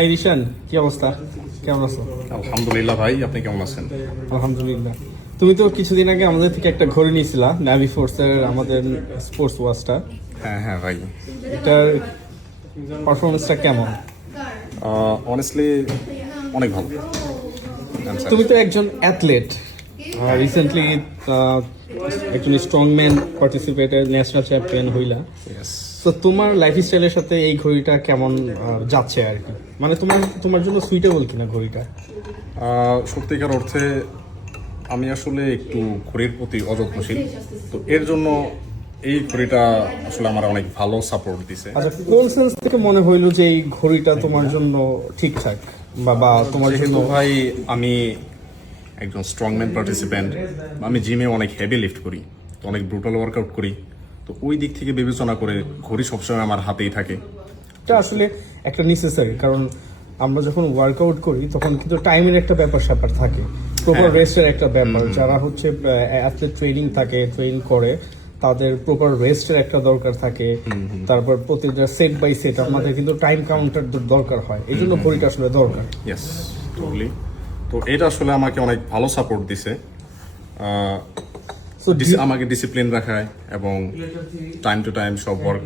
এই রিশান, কি অবস্থা? কেমন আছো? আলহামদুলিল্লাহ ভাই, আপনি কেমন আছেন? আলহামদুলিল্লাহ। তুমি তো কিছুদিন আগে আমাদের থেকে একটা ঘড়ি নিয়েছিলা, নাভি ফোর্সের আমাদের স্পোর্টস ওয়াচটা। হ্যাঁ হ্যাঁ ভাই, এটার পারফরমেন্সটা কেমন? অনেস্টলি অনেক ভালো। তুমি তো একজন অ্যাথলেট, রিসেন্টলি একজন স্ট্রংম্যান পার্টিসিপেটের ন্যাশনাল চ্যাম্পিয়ন হইলা। Yes. তো তোমার লাইফস্টাইলের সাথে এই ঘড়িটা কেমন যাচ্ছে আর কি? মানে তোমার জন্য সুইটেবল কিনা ঘড়িটা? সত্যিকার অর্থে আমি আসলে একটু ঘড়ির প্রতি অযত্নশীল, তো এর জন্য এই ঘড়িটা আসলে আমার অনেক ভালো সাপোর্ট দিছে। আচ্ছা, কোন সেন্স থেকে মনে হইলো যে এই ঘড়িটা তোমার জন্য ঠিকঠাক বা তোমার জন্য? যেহেতু ভাই আমি একজন স্ট্রংম্যান পার্টিসিপেন্ট, আমি জিমে অনেক হেভি লিফট করি, তো অনেক ব্রুটাল ওয়ার্কআউট করি, তো ওই দিক থেকে বিবেচনা করে ঘড়ি সবসময় আমার হাতেই থাকে। এটা আসলে একটা নেসেসারি, কারণ আমরা যখন ওয়ার্কআউট করি তখন কিন্তু টাইমের একটা ব্যাপার স্যাপার থাকে, প্রপার রেস্টের একটা ব্যাপার। যারা হচ্ছে অ্যাথলেট ট্রেনিং থাকে, ট্রেন করে, তাদের প্রপার রেস্টের একটা দরকার থাকে। তারপর প্রতিটা সেট বাই সেট আমাদের কিন্তু টাইম কাউন্টার দরকার হয়, এই জন্য ঘড়িটা আসলে দরকার। Yes, totally. তো এটা আসলে আমাকে অনেক ভালো সাপোর্ট দিছে, So, আমাকে ডিসিপ্লিন রাখায় এবং টাইম টু টাইম সব ওয়ার্ক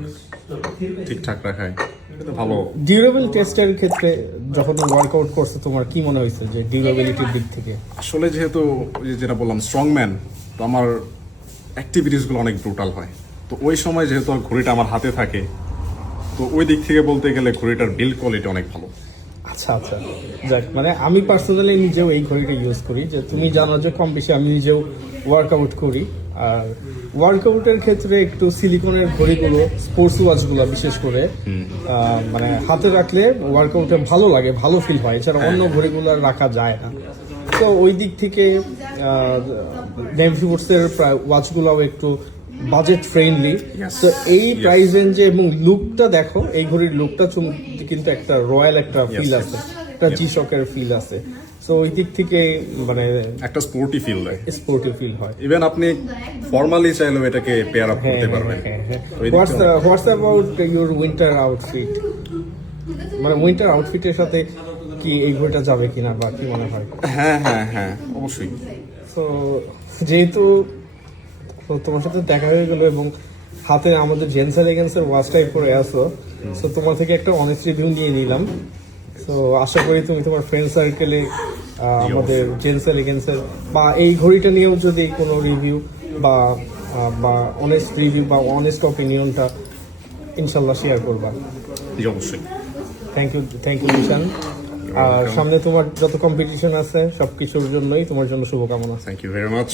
ঠিকঠাক রাখায়, এটা ভালো। ডিউরেবল টেস্টের ক্ষেত্রে যখন ওয়ার্কআউট করছে, তোমার কি মনে হয়েছে যে ডিউরেবিলিটির দিক থেকে? আসলে যেহেতু ওই যে যেটা বললাম স্ট্রংম্যান, তো আমার অ্যাক্টিভিটিসগুলো অনেক ব্রুটাল হয়, তো ওই সময় যেহেতু ঘড়িটা আমার হাতে থাকে, তো ওই দিক থেকে বলতে গেলে ঘড়িটার বিল্ড কোয়ালিটি অনেক ভালো। আচ্ছা আচ্ছা, যাক, মানে আমি পার্সোনালি নিজেও এই ঘড়িটা ইউজ করি। যে তুমি জানো যে কম বেশি আমি নিজেও ওয়ার্কআউট করি, আর ওয়ার্কআউটের ক্ষেত্রে একটু সিলিকনের ঘড়িগুলো, স্পোর্টস ওয়াচগুলো বিশেষ করে মানে হাতে রাখলে ওয়ার্কআউটে ভালো লাগে, ভালো ফিল হয়, এছাড়া অন্য ঘড়িগুলো আর রাখা যায় না। তো ওই দিক থেকে ডেমফিবোর্ডসের ওয়াচগুলোও একটু বাজেট ফ্রেন্ডলি। তো এই প্রাইস রেঞ্জে এবং লুকটা দেখো, এই ঘড়ির লুকটা কিন্তু একটা রয়্যাল একটা ফিল আছে, একটা জি শকের ফিল আছে। সো ওই দিক থেকে মানে একটা স্পোর্টি ফিল দেয়, স্পোর্টিভ ফিল হয়। ইভেন আপনি ফর্মালি চাইলেও এটাকে পেয়ার আপ করতে পারবেন। হোয়াটস অ্যাবাউট ইউর উইন্টার আউটফিট? মানে উইন্টার আউটফিটের সাথে কি এই ঘড়িটা যাবে কিনা বা কি মনে হয়? হ্যাঁ হ্যাঁ হ্যাঁ, অবশ্যই। তো যেহেতু তোমার সাথে দেখা হয়ে গেল এবং হাতে আমাদের জেন্স এলিগেন্সের ওয়াচটাই পরে আসো, সো তোমার থেকে একটা অনেস্ট রিভিউ নিয়ে নিলাম। সো আশা করি তুমি তোমার ফ্রেন্ড সার্কেলে আমাদের জেন্স এলিগেন্সের বা এই ঘড়িটা নিয়েও যদি কোনো রিভিউ বা অনেস্ট রিভিউ বা অনেস্ট অপিনিয়নটা ইনশাল্লাহ শেয়ার করবা। জি অবশ্যই। থ্যাংক ইউ নিশান। আর সামনে তোমার যত কম্পিটিশন আছে সবকিছুর জন্যই তোমার জন্য শুভকামনা। Thank you very much.